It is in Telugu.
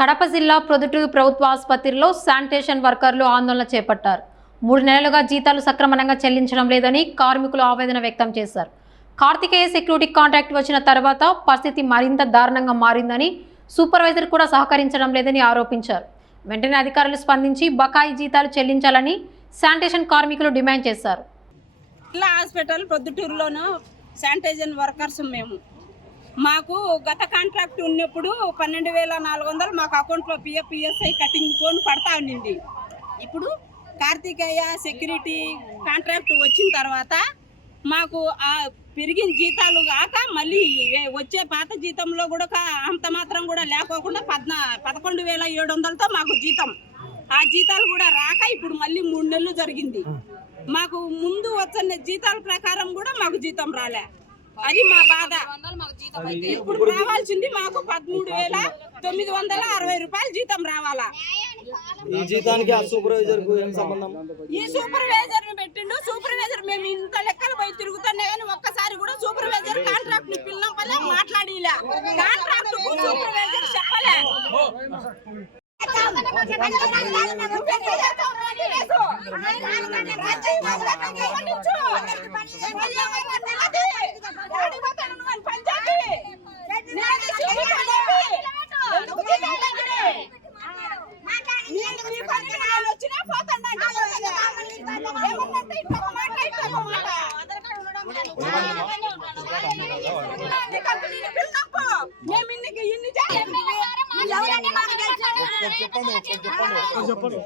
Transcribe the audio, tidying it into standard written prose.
కడప జిల్లా ప్రొద్దుటూరు ప్రభుత్వ ఆసుపత్రిలో శానిటేషన్ వర్కర్లు ఆందోళన చేపట్టారు. 3 నెలలుగా జీతాలు సక్రమంగా చెల్లించడం లేదని కార్మికులు ఆవేదన వ్యక్తం చేశారు. కార్తికేయ సెక్యూరిటీ కాంట్రాక్ట్ వచ్చిన తర్వాత పరిస్థితి మరింత దారుణంగా మారిందని, సూపర్వైజర్ కూడా సహకరించడం లేదని ఆరోపించారు. వెంటనే అధికారులు స్పందించి బకాయి జీతాలు చెల్లించాలని శానిటేషన్ కార్మికులు డిమాండ్ చేశారు. జిల్లా హాస్పిటల్ ప్రొద్దుటూరులోను శానిటైజర్ వర్కర్స్ మాకు గత కాంట్రాక్ట్ ఉన్నప్పుడు 12,400 మాకు అకౌంట్లో పిఎఫ్ఈఎస్ఐ కటింగ్ ఫోన్ పడతా ఉండింది. ఇప్పుడు కార్తికేయ సెక్యూరిటీ కాంట్రాక్ట్ వచ్చిన తర్వాత మాకు ఆ పెరిగిన జీతాలు కాక మళ్ళీ వచ్చే పాత జీతంలో కూడా అంత మాత్రం కూడా లేకోకుండా 11,700తో మాకు జీతం, ఆ జీతాలు కూడా రాక ఇప్పుడు మళ్ళీ 3 నెలలు జరిగింది. మాకు ముందు వచ్చిన జీతాల ప్రకారం కూడా మాకు జీతం రాలే, అది మా బాధ. ఇప్పుడు రావాల్సింది మాకు 13,960 రూపాయలు జీతం రావాలా. ఈ జీతానికి ఆ సూపర్వైజర్ కు ఏం సంబంధం? ఈ సూపర్వైజర్ ని పెట్టిండు. సూపర్వైజర్ మేము ఇంత లెక్కలు పోయి తిరుగుతున్నా కానీ ఒక్కసారి కూడా సూపర్వైజర్ కాంట్రాక్ట్ ని పిలినప్పలే మాట్లాడిలా, కాంట్రాక్ట్ కు సూపర్వైజర్ చెప్పలే. చెప్పండి.